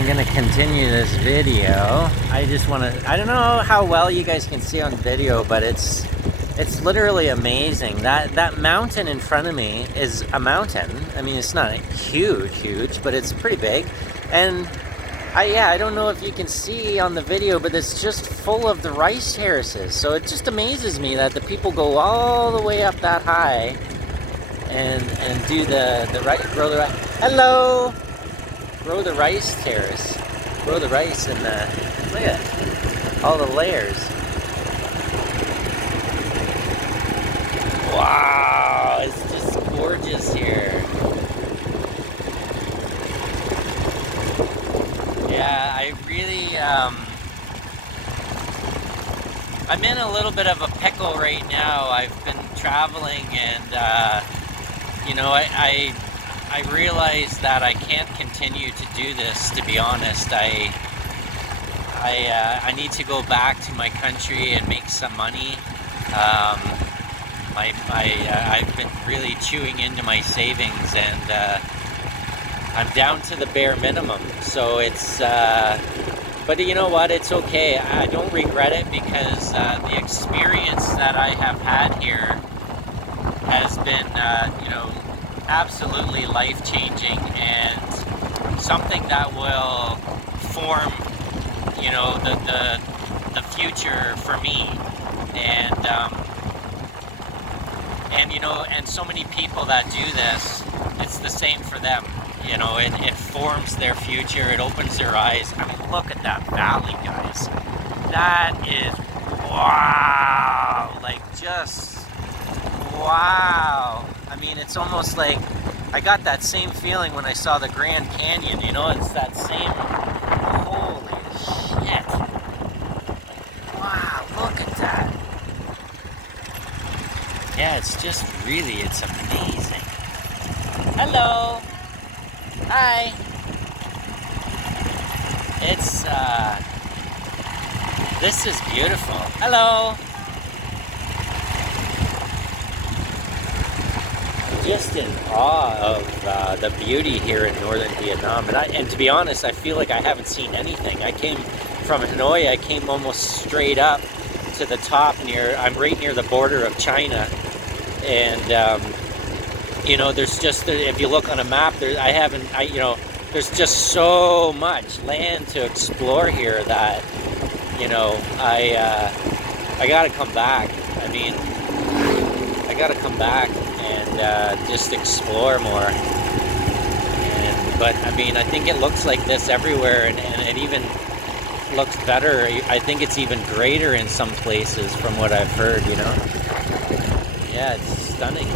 I'm gonna continue this video. I just want to, I don't know how well you guys can see on video, but it's literally amazing. That mountain in front of me is a mountain. I mean, it's not huge, but it's pretty big. And I don't know if you can see on the video, but it's just full of the rice terraces. So it just amazes me that the people go all the way up that high and do the right, grow the rice. Hello! Grow the rice terrace. Grow the rice in the, look at it, all the layers. Wow, it's just gorgeous here. Yeah, I really, I'm in a little bit of a pickle right now. I've been traveling and, you know, I realize that I can't continue to do this, to be honest. I need to go back to my country and make some money. I've been really chewing into my savings and I'm down to the bare minimum. So it's, but you know what, it's okay. I don't regret it because the experience that I have had here has been, you know, absolutely life-changing and something that will form, you know, the future for me. And you know, and so many people that do this, it's the same for them. You know, it forms their future, it opens their eyes. I mean, look at that valley, guys. That is, wow, like just, wow. I mean, it's almost like, I got that same feeling when I saw the Grand Canyon, you know, it's that same, holy shit. Wow, look at that. Yeah, it's just really, it's amazing. Hello. Hi. It's, this is beautiful. Hello. Just in awe of the beauty here in northern Vietnam. And to be honest, I feel like I haven't seen anything. I came from Hanoi, I came almost straight up to the top I'm right near the border of China. And, you know, there's just, if you look on a map, you know, there's just so much land to explore here that, you know, I gotta come back. I mean, I gotta come back and just explore more. But I mean, I think it looks like this everywhere, and it even looks better. I think it's even greater in some places from what I've heard, you know. Yeah, it's stunning.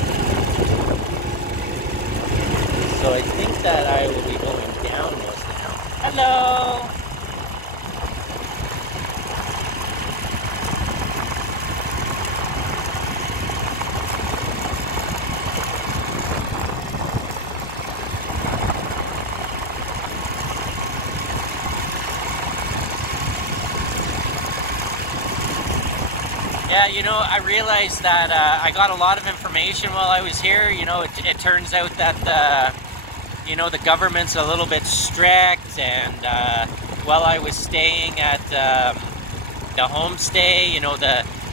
So I think that I will be going down mostly now. Hello! Yeah, you know, I realized that I got a lot of information while I was here. You know, it turns out that you know, the government's a little bit strict, and while I was staying at the homestay, you know,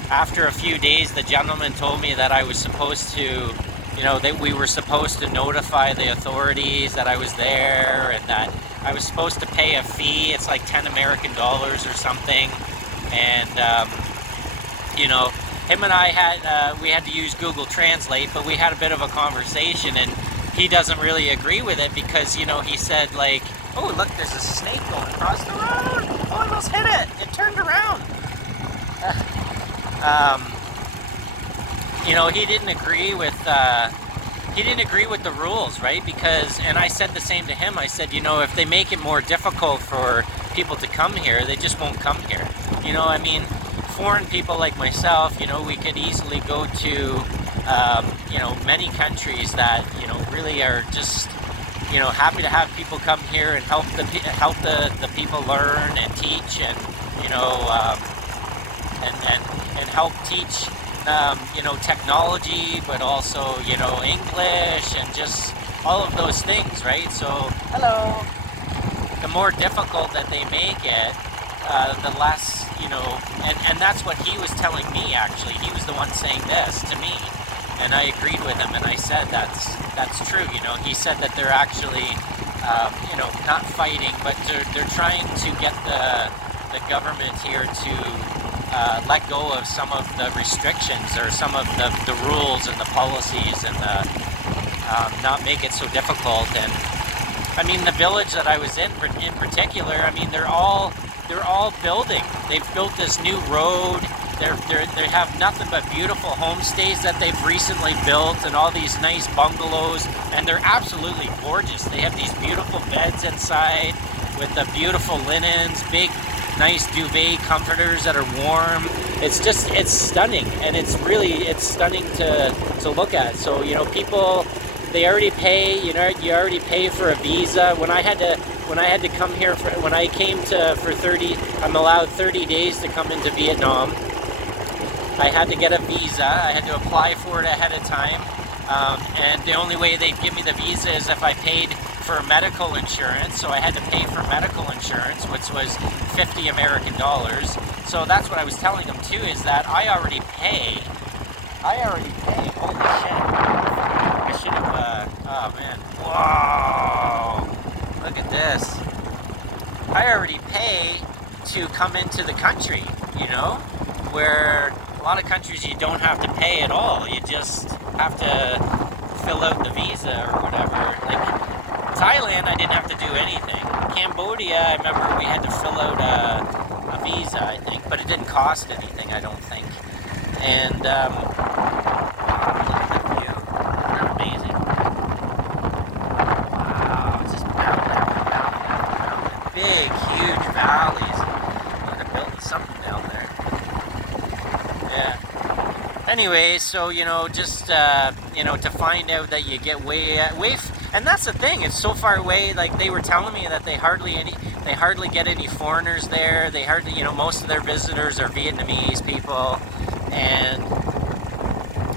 after a few days, the gentleman told me that I was supposed to, you know, that we were supposed to notify the authorities that I was there, and that I was supposed to pay a fee. It's like 10 American dollars or something, and you know, him and I we had to use Google Translate, but we had a bit of a conversation, and he doesn't really agree with it because, you know, he said like, oh, look, there's a snake going across the road. Oh, I almost hit it. It turned around. You know, he didn't agree with the rules, right? Because, and I said the same to him. I said, you know, if they make it more difficult for people to come here, they just won't come here. You know, I mean, foreign people like myself, you know, we could easily go to, you know, many countries that, you know, really are just, you know, happy to have people come here and help the people learn and teach, and, you know, and help teach, you know, technology, but also, you know, English and just all of those things, right? So, hello. the more difficult that they make it, the less, you know, and that's what he was telling me, actually. He was the one saying this to me, and I agreed with him, and I said that's true, you know. He said that they're actually, you know, not fighting, but they're trying to get the government here to let go of some of the restrictions or some of the rules and the policies, and not make it so difficult. And I mean, the village that I was in particular, I mean, they're all building. They've built this new road. They have nothing but beautiful homestays that they've recently built, and all these nice bungalows, and they're absolutely gorgeous. They have these beautiful beds inside with the beautiful linens, big nice duvet comforters that are warm. It's stunning, and it's stunning to look at. So, you know, people, they already pay, you know, you already pay for a visa. When I had to come here when I came for 30, I'm allowed 30 days to come into Vietnam. I had to get a visa. I had to apply for it ahead of time. And the only way they'd give me the visa is if I paid for medical insurance. So I had to pay for medical insurance, which was 50 American dollars. So that's what I was telling them too, is that I already pay. Holy shit. I should have, oh man. Whoa. Look at this. I already pay to come into the country, you know, where a lot of countries you don't have to pay at all. You just have to fill out the visa or whatever. Like Thailand, I didn't have to do anything. Cambodia, I remember we had to fill out a visa, I think, but it didn't cost anything, I don't think. And look at the view. Isn't that amazing? Wow, it's just mountain after mountain after mountain. Big, huge valleys. Oh, they're building something down there. Yeah. Anyway, so, you know, just, you know, to find out that you get and that's the thing, it's so far away. Like, they were telling me that they hardly get any foreigners there. They hardly, you know, most of their visitors are Vietnamese people. And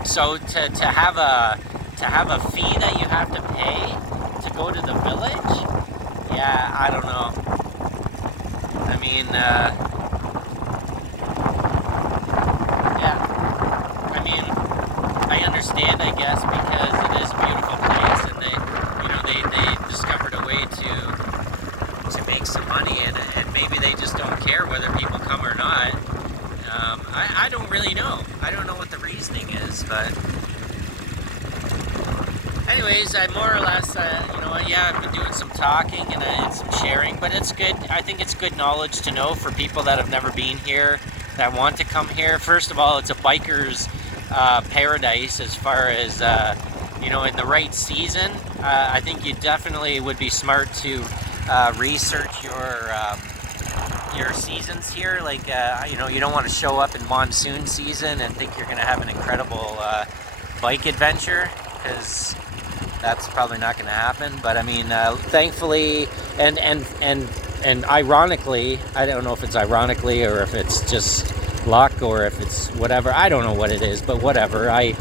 so to have a fee that you have to pay to go to the village, yeah, I don't know. I mean, yeah, I mean, I understand, I guess, because it is a beautiful place, and they discovered a way to make some money, and maybe they just don't care whether people come or not. I don't really know. I don't know what the reasoning is, but anyways, I more or less, you know, yeah, I've been doing some talking and some sharing, but it's good. I think it's good knowledge to know for people that have never been here, that want to come here. First of all, it's a biker's paradise as far as, you know, in the right season. I think you definitely would be smart to research your seasons here. Like, you know, you don't want to show up in monsoon season and think you're going to have an incredible bike adventure, because that's probably not going to happen. But I mean, thankfully, and ironically, I don't know if it's ironically or if it's just luck or if it's whatever. I don't know what it is, but whatever. I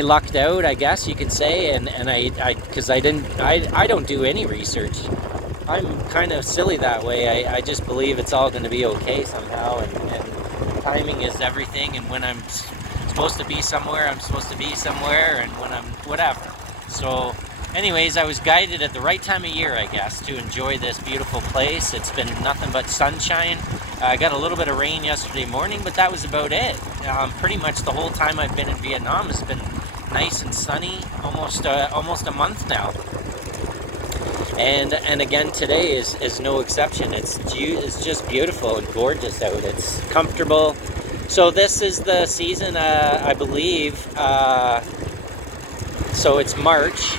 lucked out, I guess you could say, and because I don't do any research. I'm kind of silly that way. I just believe it's all going to be okay somehow, and timing is everything, and when I'm supposed to be somewhere, I'm supposed to be somewhere, and when I'm whatever. So anyways, I was guided at the right time of year, I guess, to enjoy this beautiful place. It's been nothing but sunshine. I got a little bit of rain yesterday morning, but that was about it. Pretty much the whole time I've been in Vietnam has been nice and sunny, almost a month now. And again, today is no exception. It's just beautiful and gorgeous out. It's comfortable. So this is the season, I believe. So it's March.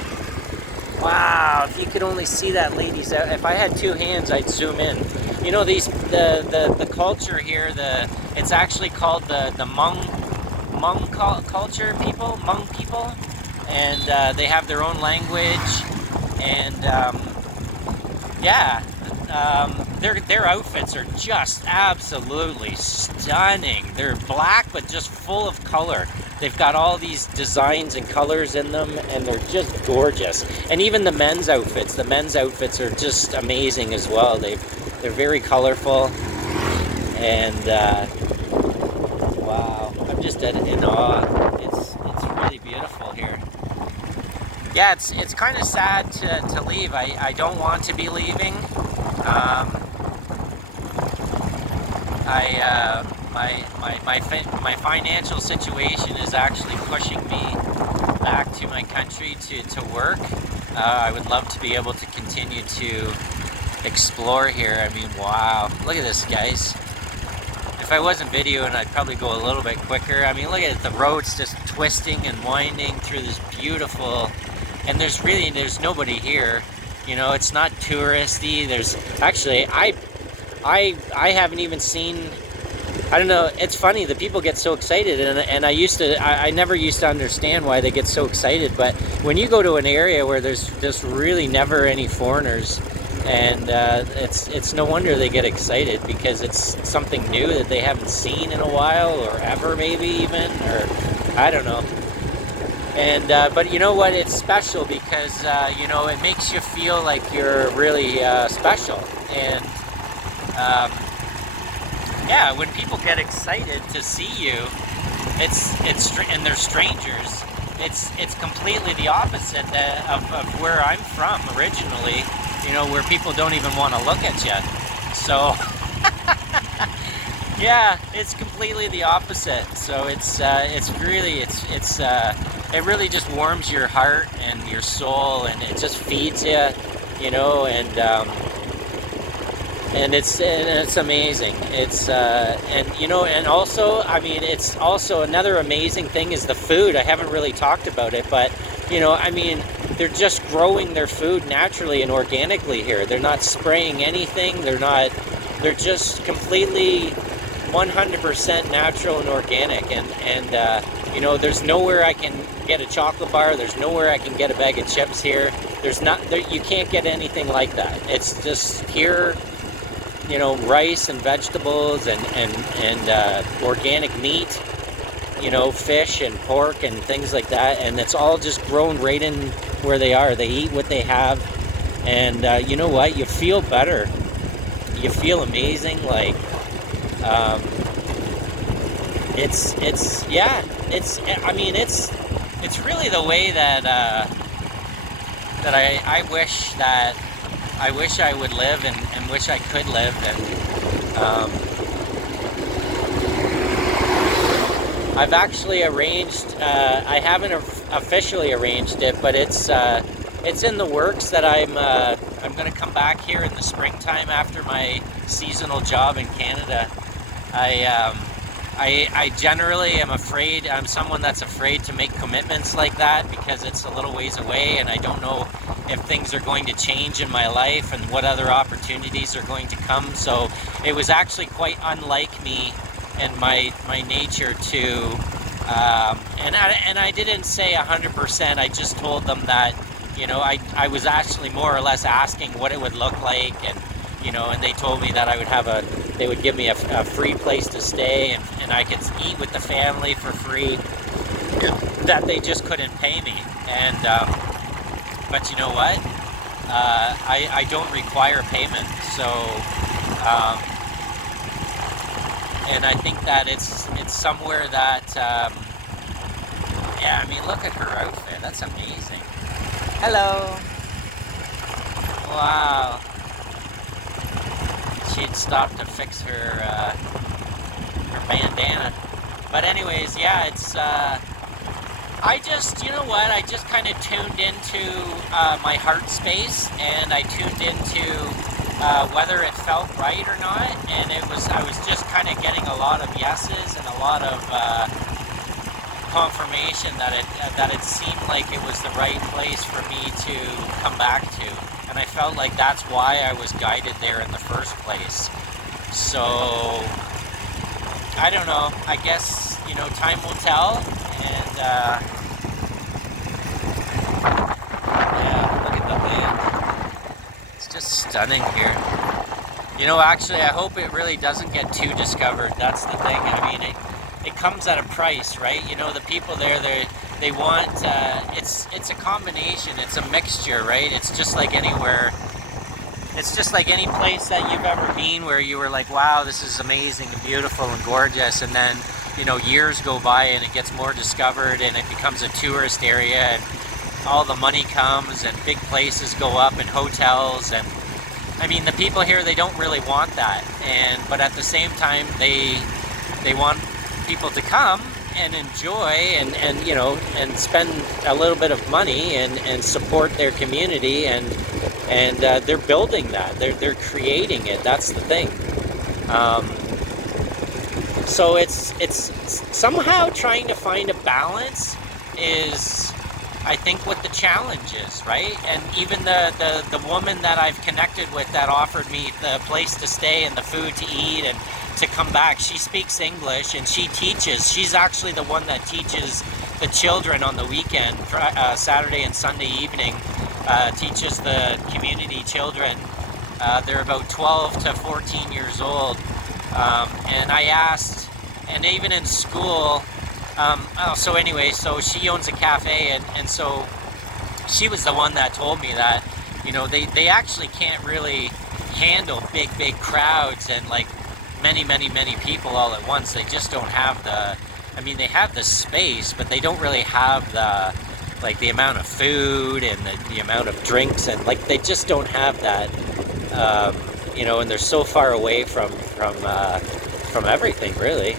Wow! If you could only see that, ladies. If I had two hands, I'd zoom in. You know, the culture here. It's actually called the Hmong culture people, Hmong people, and they have their own language. And yeah, their outfits are just absolutely stunning. They're black, but just full of color. they've got all these designs and colors in them, and they're just gorgeous. And even the men's outfits are just amazing as well. They're very colorful, and wow, I'm just in awe. It's really beautiful here. Yeah, it's kind of sad to leave. I don't want to be leaving. My financial situation is actually pushing me back to my country to work. I would love to be able to continue to explore here. I mean, wow, look at this, guys. If I wasn't videoing, I'd probably go a little bit quicker. I mean, look at it, the road's just twisting and winding through this beautiful, and there's nobody here. You know, it's not touristy. There's actually, I haven't even seen, I don't know, it's funny, the people get so excited, and I never used to understand why they get so excited, but when you go to an area where there's really never any foreigners, and it's no wonder they get excited, because it's something new that they haven't seen in a while, or ever maybe even, or I don't know. And but you know what, it's special because you know, it makes you feel like you're really special. And yeah, when people get excited to see you, and they're strangers, it's completely the opposite of where I'm from originally. You know, where people don't even want to look at you. So yeah, it's completely the opposite. So it really just warms your heart and your soul, and it just feeds you, you know, and it's amazing. And you know, and also, I mean, it's also another amazing thing is the food. I haven't really talked about it, but you know, I mean, they're just growing their food naturally and organically here. They're not spraying anything. They're just completely 100% natural and organic. And you know, there's nowhere I can get a chocolate bar. There's nowhere I can get a bag of chips here. You can't get anything like that. It's just pure, you know, rice and vegetables and organic meat, you know, fish and pork and things like that, and it's all just grown right in where they are. They eat what they have, and you know what? You feel better. You feel amazing. Like, I mean, it's really the way that I wish I would live and wish I could live. And I've actually arranged, I haven't officially arranged it, but it's in the works that I'm going to come back here in the springtime after my seasonal job in Canada. I generally am afraid, I'm someone that's afraid to make commitments like that because it's a little ways away, and I don't know if things are going to change in my life and what other opportunities are going to come. So it was actually quite unlike me and my nature to, and I didn't say 100%, I just told them that, you know, I was actually more or less asking what it would look like, and you know, and they told me that they would give me a free place to stay, and I could eat with the family for free, that they just couldn't pay me. And but you know what, I don't require payment, so and I think that it's somewhere that yeah, I mean, look at her outfit, that's amazing. Hello. Wow. She'd stopped to fix her bandana. But anyways, yeah, it's I just, you know what, I just kind of tuned into my heart space, and I tuned into whether it felt right or not, and I was just kind of getting a lot of yeses and a lot of confirmation that it seemed like it was the right place for me to come back to, and I felt like that's why I was guided there in the first place. So I don't know, I guess, you know, time will tell, and yeah, look at the land. It's just stunning here. You know, actually, I hope it really doesn't get too discovered. That's the thing. I mean, it comes at a price, right? You know, the people there, they want, it's a combination, it's a mixture, right? It's just like anywhere, it's just like any place that you've ever been where you were like, wow, this is amazing and beautiful and gorgeous, and then, you know, years go by and it gets more discovered and it becomes a tourist area, and all the money comes and big places go up and hotels, and I mean, the people here, they don't really want that, but at the same time, they want people to come and enjoy and you know, and spend a little bit of money and support their community, and they're building that, they're creating it. That's the thing. So it's somehow trying to find a balance is, I think, what the challenge is, right? And even the woman that I've connected with that offered me the place to stay and the food to eat and to come back, she speaks English and she teaches. She's actually the one that teaches the children on the weekend, Saturday and Sunday evening, teaches the community children. They're about 12 to 14 years old. And I asked, and even in school, so anyway, so she owns a cafe, and so she was the one that told me that, you know, they actually can't really handle big crowds and like many people all at once. They just don't have the, I mean, they have the space, but they don't really have the, like, the amount of food and the amount of drinks, and like they just don't have that, you know, and they're so far away from everything, really.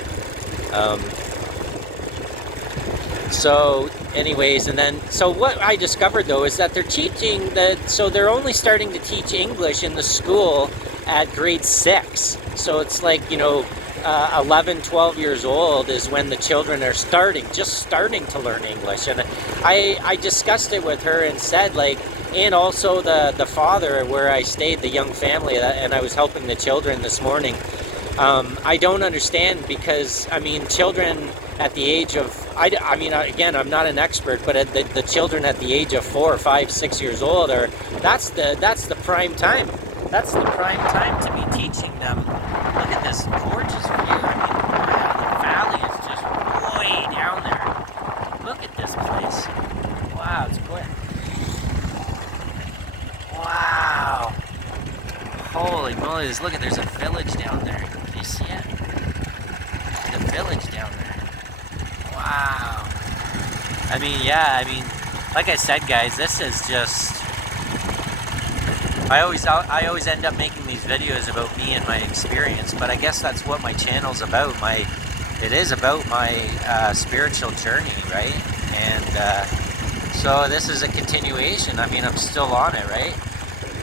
So anyways, and then, so what I discovered though is that they're teaching that, so they're only starting to teach English in the school at grade 6. So it's like, you know, 11, 12 years old is when the children are just starting to learn English. And I discussed it with her and said, like, and also the father where I stayed, the young family, and I was helping the children this morning. I don't understand, because, I mean, children at the age of, I mean, again, I'm not an expert, but the children at the age of 4 or 5, 6 years old that's the prime time. That's the prime time to be teaching them. Look at this gorgeous view. I mean, wow, the valley is just way down there. Look at this place. Wow, it's good. Wow. Holy moly, look at, there's a village down there. Can you see it? There's a village down there. Wow. I mean, yeah, I mean, like I said, guys, this is just, I always end up making these videos about me and my experience, but I guess that's what my channel's about. It is about my spiritual journey, right? And so this is a continuation. I mean, I'm still on it, right?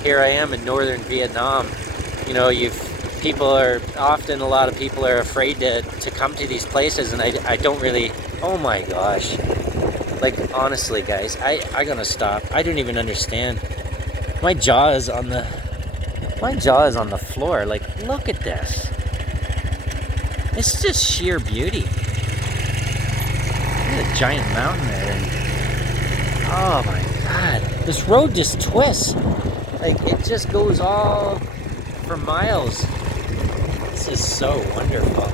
Here I am in northern Vietnam. You know, a lot of people are afraid to come to these places, and I don't really, oh my gosh. Like, honestly, guys, I gotta stop. I don't even understand. My jaw is on the floor. Like, look at this. It's just sheer beauty. There's a giant mountain there, and oh my god, this road just twists. Like, it just goes all for miles. This is so wonderful.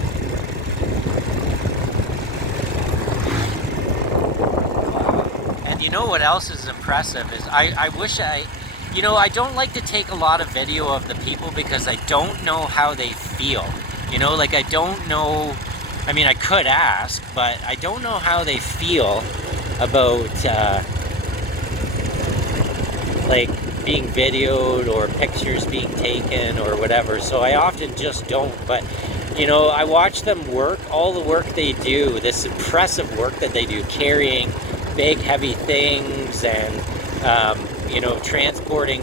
And you know what else is impressive is I wish you know, I don't like to take a lot of video of the people because I don't know how they feel. You know, like, I don't know, I mean, I could ask, but I don't know how they feel about, like, being videoed or pictures being taken or whatever. So I often just don't. But, you know, I watch them work, all the work they do, this impressive work that they do, carrying big, heavy things and, you know, transporting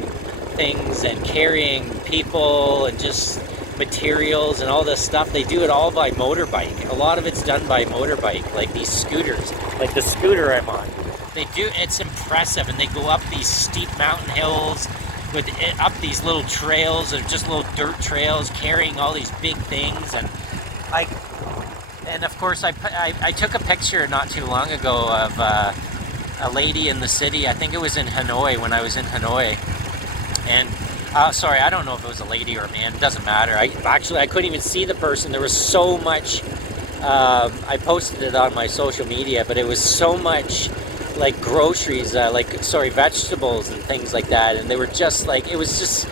things and carrying people and just materials and all this stuff. They do it all by motorbike. A lot of it's done by motorbike, like these scooters, like the scooter I'm on. It's impressive, and they go up these steep mountain hills up these little trails, or just little dirt trails, carrying all these big things. And of course I took a picture not too long ago of a lady in the city. I think it was in Hanoi, when I was in Hanoi. And sorry, I don't know if it was a lady or a man, it doesn't matter. I couldn't even see the person. There was so much I posted it on my social media, but it was so much like groceries, vegetables and things like that, and they were just like, it was just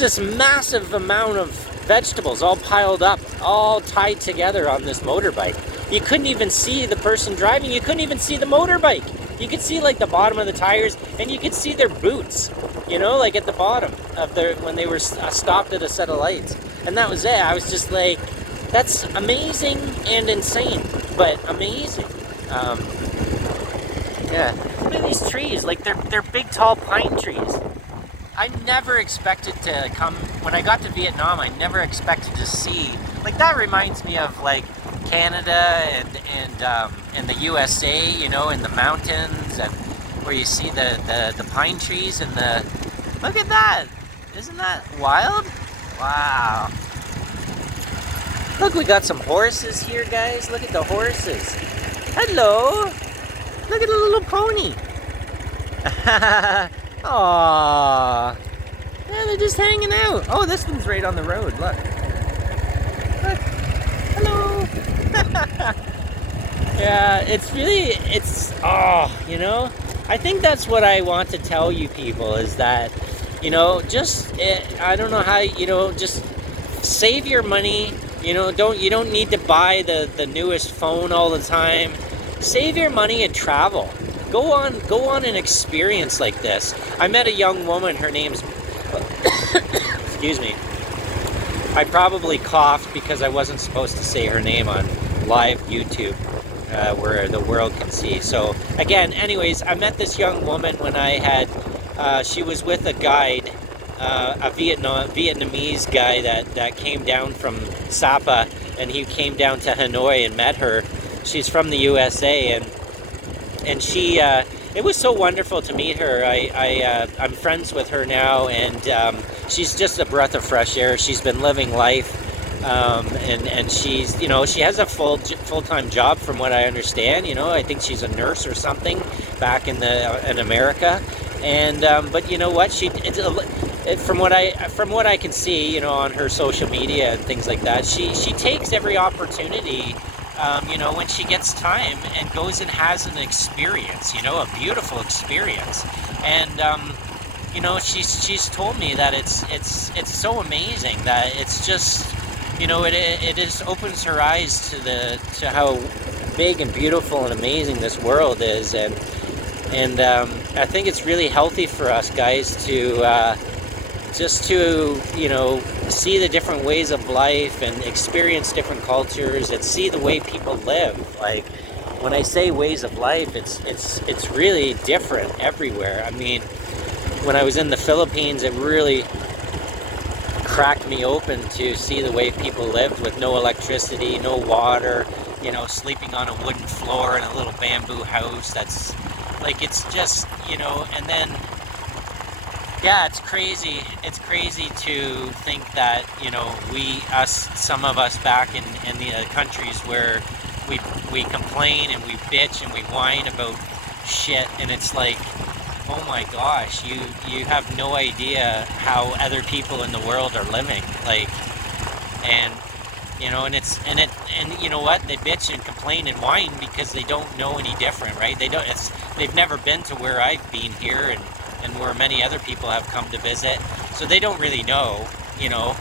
this massive amount of vegetables all piled up, all tied together on this motorbike. You couldn't even see the person driving. You couldn't even see the motorbike. You could see like the bottom of the tires, and you could see their boots, you know, like at the bottom of their, when they were stopped at a set of lights. And that was it. I was just like, that's amazing and insane, but amazing. Yeah, look at these trees. Like they're big, tall pine trees. I never expected to come, when I got to Vietnam, I never expected to see, like that reminds me of like Canada and the USA, you know, in the mountains, and where you see the pine trees and the, look at that, isn't that wild? Wow. Look, we got some horses here, guys. Look at the horses. Hello. Look at the little pony. Aww. Yeah, they're just hanging out. Oh, this one's right on the road. Look. Look. Hello. Yeah, you know, I think that's what I want to tell you people, is that, you know, I don't know how, you know, just save your money. You know, you don't need to buy the newest phone all the time. Save your money and travel. Go on an experience like this. I met a young woman, her name's excuse me. I probably coughed because I wasn't supposed to say her name on live YouTube, where the world can see. So again, anyways, I met this young woman when I had, she was with a guide, a Vietnamese guy that came down from Sapa, and he came down to Hanoi and met her. She's from the USA, and she, it was so wonderful to meet her. I'm friends with her now, and she's just a breath of fresh air. She's been living life, and she's, you know, she has a full-time job from what I understand. You know, I think she's a nurse or something back in America, and but you know what, from what I can see, you know, on her social media and things like that, she takes every opportunity, you know, when she gets time, and goes and has an experience, you know, a beautiful experience. And you know, she's told me that it's so amazing that it's just, you know, it just opens her eyes to how big and beautiful and amazing this world is. And I think it's really healthy for us guys to just to, you know, see the different ways of life and experience different cultures and see the way people live. Like, when I say ways of life, it's really different everywhere. I mean, when I was in the Philippines, it really cracked me open to see the way people lived with no electricity, no water, you know, sleeping on a wooden floor in a little bamboo house. That's like, it's just, you know, and then, yeah, it's crazy. It's crazy to think that, you know, some of us back in the countries where we complain and we bitch and we whine about shit, and it's like, oh my gosh, you have no idea how other people in the world are living. Like, and you know, and you know what, they bitch and complain and whine because they don't know any different, right? They've never been to where I've been here, and where many other people have come to visit, so they don't really know, you know.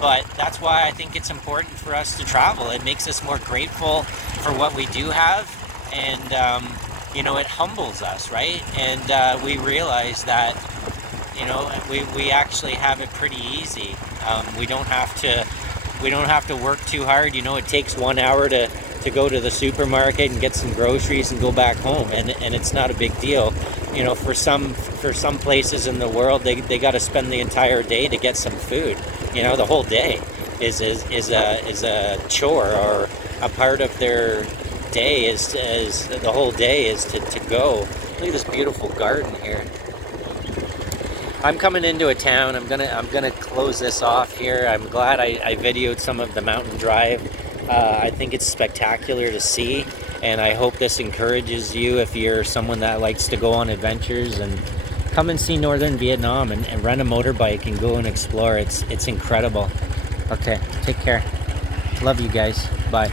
But that's why I think it's important for us to travel. It makes us more grateful for what we do have, and you know, it humbles us, right? And we realize that, you know, we actually have it pretty easy. We don't have to work too hard. You know, it takes 1 hour to go to the supermarket and get some groceries and go back home, and it's not a big deal. You know, for some places in the world, they got to spend the entire day to get some food. You know, the whole day is a chore, or a part of their day is the whole day is to go. Look at this beautiful garden here. I'm coming into a town. I'm gonna close this off here. I'm glad I videoed some of the mountain drive. I think it's spectacular to see, and I hope this encourages you if you're someone that likes to go on adventures, and come and see northern Vietnam and rent a motorbike and go and explore. It's incredible. Okay, take care. Love you guys. Bye.